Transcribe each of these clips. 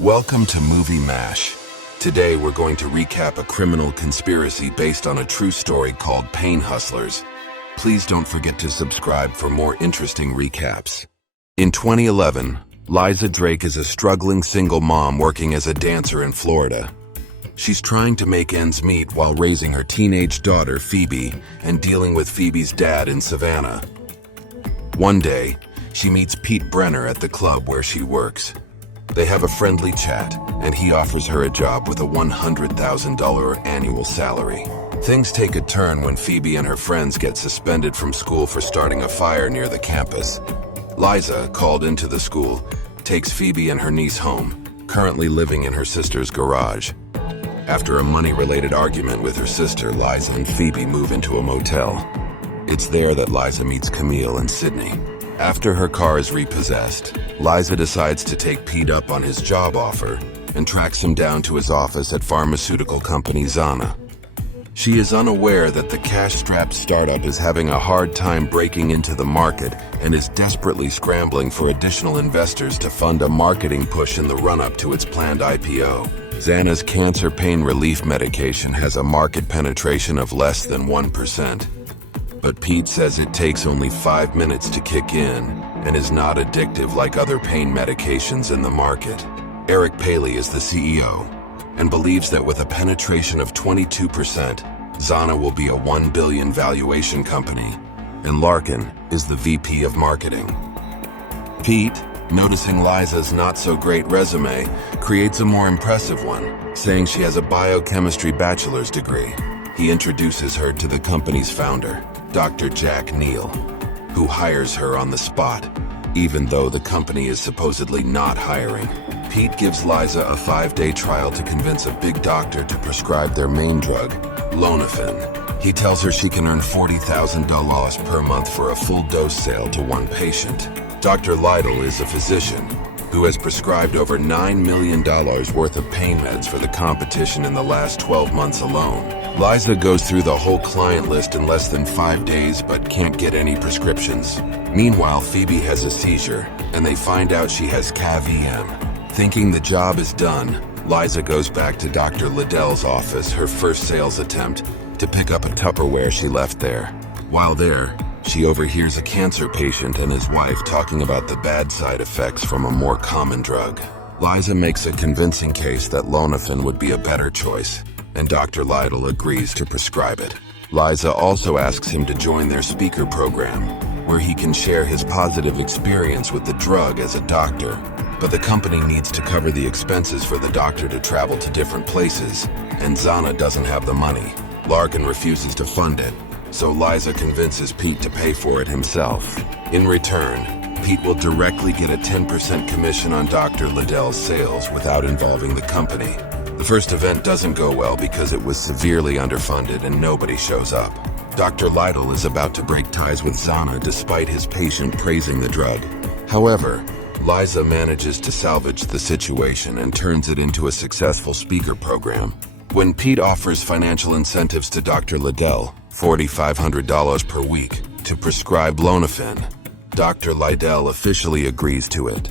Welcome to Movie Mash. Today we're going to recap a criminal conspiracy based on a true story called Pain Hustlers. Please don't forget to subscribe for more interesting recaps. In 2011, Liza Drake is a struggling single mom working as a dancer in Florida. She's trying to make ends meet while raising her teenage daughter, Phoebe, and dealing with Phoebe's dad in Savannah. One day, she meets Pete Brenner at the club where she works. They have a friendly chat, and he offers her a job with a $100,000 annual salary. Things take a turn when Phoebe and her friends get suspended from school for starting a fire near the campus. Liza, called into the school, takes Phoebe and her niece home, currently living in her sister's garage. After a money-related argument with her sister, Liza and Phoebe move into a motel. It's there that Liza meets Camille and Sydney. After her car is repossessed, Liza decides to take Pete up on his job offer and tracks him down to his office at pharmaceutical company Zana. She is unaware that the cash-strapped startup is having a hard time breaking into the market and is desperately scrambling for additional investors to fund a marketing push in the run-up to its planned IPO. Zana's cancer pain relief medication has a market penetration of less than 1%. But Pete says it takes only 5 minutes to kick in and is not addictive like other pain medications in the market. Eric Paley is the CEO and believes that with a penetration of 22%, Zana will be a $1 billion valuation company, and Larkin is the VP of marketing. Pete, noticing Liza's not-so-great resume, creates a more impressive one, saying she has a biochemistry bachelor's degree. He introduces her to the company's founder, Dr. Jack Neal, who hires her on the spot, even though the company is supposedly not hiring. Pete gives Liza a 5-day trial to convince a big doctor to prescribe their main drug, Lonafen. He tells her she can earn $40,000 per month for a full dose sale to one patient. Dr. Lytle is a physician who has prescribed over $9 million worth of pain meds for the competition in the last 12 months alone. Liza goes through the whole client list in less than 5 days but can't get any prescriptions. Meanwhile, Phoebe has a seizure, and they find out she has CAV-EM. Thinking the job is done, Liza goes back to Dr. Liddell's office, her first sales attempt, to pick up a Tupperware she left there. While there, she overhears a cancer patient and his wife talking about the bad side effects from a more common drug. Liza makes a convincing case that Lonafen would be a better choice, and Dr. Lytle agrees to prescribe it. Liza also asks him to join their speaker program, where he can share his positive experience with the drug as a doctor. But the company needs to cover the expenses for the doctor to travel to different places, and Zana doesn't have the money. Larkin refuses to fund it, so Liza convinces Pete to pay for it himself. In return, Pete will directly get a 10% commission on Dr. Liddell's sales without involving the company. The first event doesn't go well because it was severely underfunded and nobody shows up. Dr. Lytle is about to break ties with Zana despite his patient praising the drug. However, Liza manages to salvage the situation and turns it into a successful speaker program. When Pete offers financial incentives to Dr. Liddell, $4,500 per week, to prescribe Lonafen, Dr. Liddell officially agrees to it.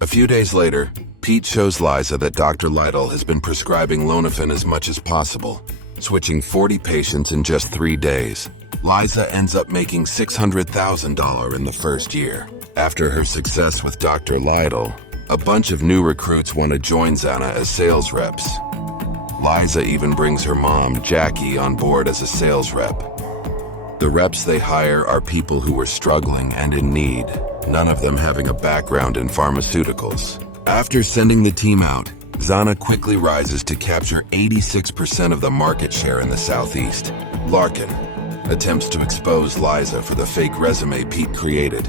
A few days later, Pete shows Liza that Dr. Lytle has been prescribing Lonafen as much as possible, switching 40 patients in just 3 days. Liza ends up making $600,000 in the first year. After her success with Dr. Lytle, a bunch of new recruits want to join Zana as sales reps. Liza even brings her mom, Jackie, on board as a sales rep. The reps they hire are people who were struggling and in need, none of them having a background in pharmaceuticals. After sending the team out, Zana quickly rises to capture 86% of the market share in the Southeast. Larkin attempts to expose Liza for the fake resume Pete created,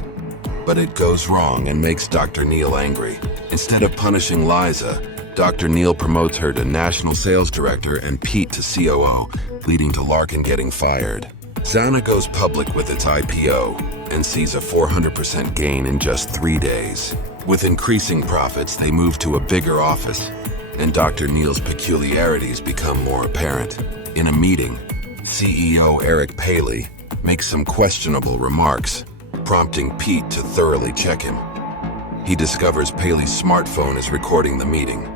but it goes wrong and makes Dr. Neal angry. Instead of punishing Liza, Dr. Neal promotes her to National Sales Director and Pete to COO, leading to Larkin getting fired. Zana goes public with its IPO and sees a 400% gain in just 3 days. With increasing profits, they move to a bigger office, and Dr. Neal's peculiarities become more apparent. In a meeting, CEO Eric Paley makes some questionable remarks, prompting Pete to thoroughly check him. He discovers Paley's smartphone is recording the meeting.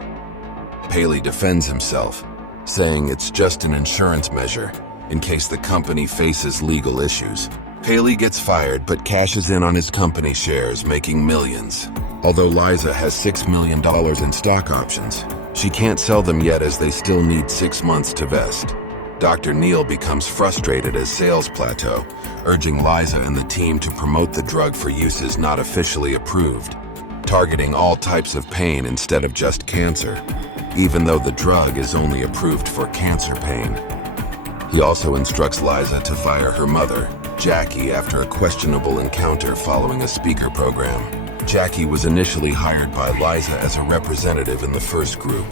Paley defends himself, saying it's just an insurance measure in case the company faces legal issues. Paley gets fired but cashes in on his company shares, making millions. Although Liza has $6 million in stock options, she can't sell them yet as they still need 6 months to vest. Dr. Neil becomes frustrated as sales plateau, urging Liza and the team to promote the drug for uses not officially approved, targeting all types of pain instead of just cancer, even though the drug is only approved for cancer pain. He also instructs Liza to fire her mother, Jackie, after a questionable encounter following a speaker program. Jackie was initially hired by Liza as a representative in the first group.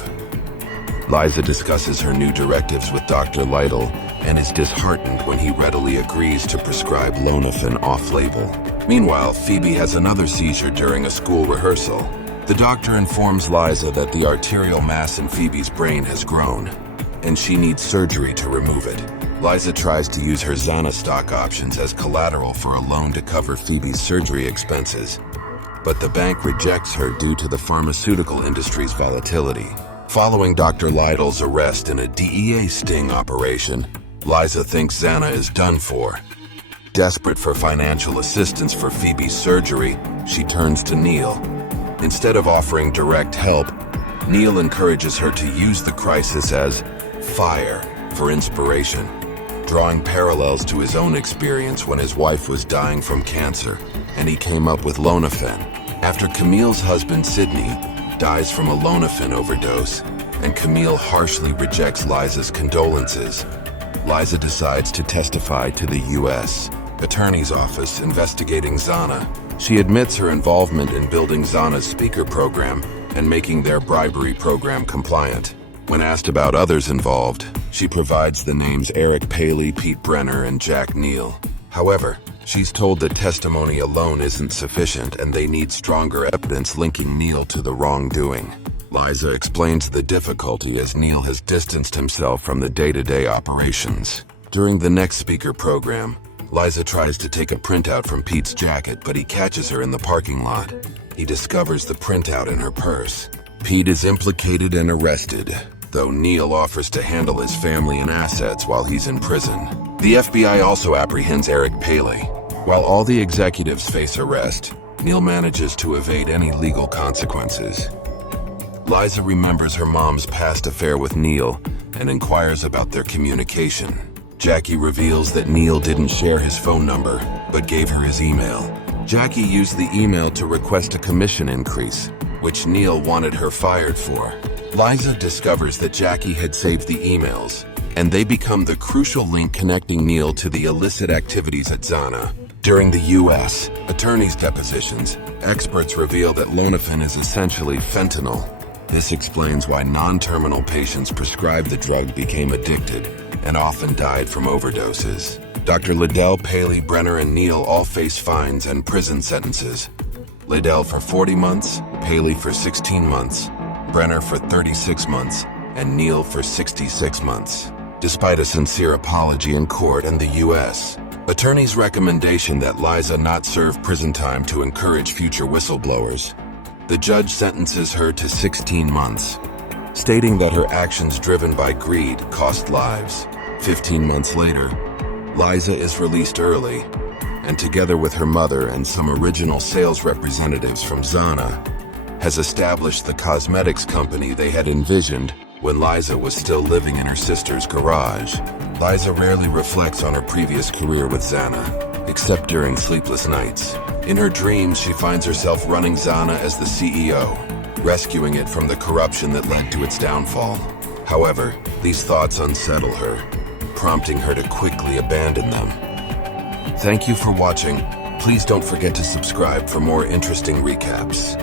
Liza discusses her new directives with Dr. Lytle and is disheartened when he readily agrees to prescribe Lonafen off-label. Meanwhile, Phoebe has another seizure during a school rehearsal. The doctor informs Liza that the arterial mass in Phoebe's brain has grown, and she needs surgery to remove it. Liza tries to use her Xana stock options as collateral for a loan to cover Phoebe's surgery expenses, but the bank rejects her due to the pharmaceutical industry's volatility. Following Dr. Lytle's arrest in a DEA sting operation, Liza thinks Xana is done for. Desperate for financial assistance for Phoebe's surgery, she turns to Neil. Instead of offering direct help, Neil encourages her to use the crisis as fire for inspiration, drawing parallels to his own experience when his wife was dying from cancer, and he came up with Lonafen. After Camille's husband, Sidney, dies from a Lonafen overdose, and Camille harshly rejects Liza's condolences, Liza decides to testify to the U.S. Attorney's Office investigating Xana. She admits her involvement in building Xana's speaker program and making their bribery program compliant. When asked about others involved, she provides the names Eric Paley, Pete Brenner, and Jack Neal. However, she's told that testimony alone isn't sufficient and they need stronger evidence linking Neil to the wrongdoing. Liza explains the difficulty as Neil has distanced himself from the day-to-day operations. During the next speaker program, Liza tries to take a printout from Pete's jacket, but he catches her in the parking lot. He discovers the printout in her purse. Pete is implicated and arrested, though Neil offers to handle his family and assets while he's in prison. The FBI also apprehends Eric Paley. While all the executives face arrest, Neil manages to evade any legal consequences. Liza remembers her mom's past affair with Neil and inquires about their communication. Jackie reveals that Neil didn't share his phone number, but gave her his email. Jackie used the email to request a commission increase, which Neil wanted her fired for. Liza discovers that Jackie had saved the emails, and they become the crucial link connecting Neil to the illicit activities at Xana. During the U.S. attorney's depositions, experts reveal that Lonafen is essentially fentanyl. This explains why non-terminal patients prescribed the drug became addicted and often died from overdoses. Dr. Liddell, Paley, Brenner, and Neil all face fines and prison sentences. Liddell for 40 months, Paley for 16 months, Brenner for 36 months, and Neil for 66 months. Despite a sincere apology in court and the U.S. attorney's recommendation that Liza not serve prison time to encourage future whistleblowers, the judge sentences her to 16 months, stating that her actions driven by greed cost lives. 15 months later, Liza is released early, and together with her mother and some original sales representatives from Xana, has established the cosmetics company they had envisioned when Liza was still living in her sister's garage. Liza rarely reflects on her previous career with Xana, except during sleepless nights. In her dreams, she finds herself running Xana as the CEO, rescuing it from the corruption that led to its downfall. However, these thoughts unsettle her, prompting her to quickly abandon them. Thank you for watching. Please don't forget to subscribe for more interesting recaps.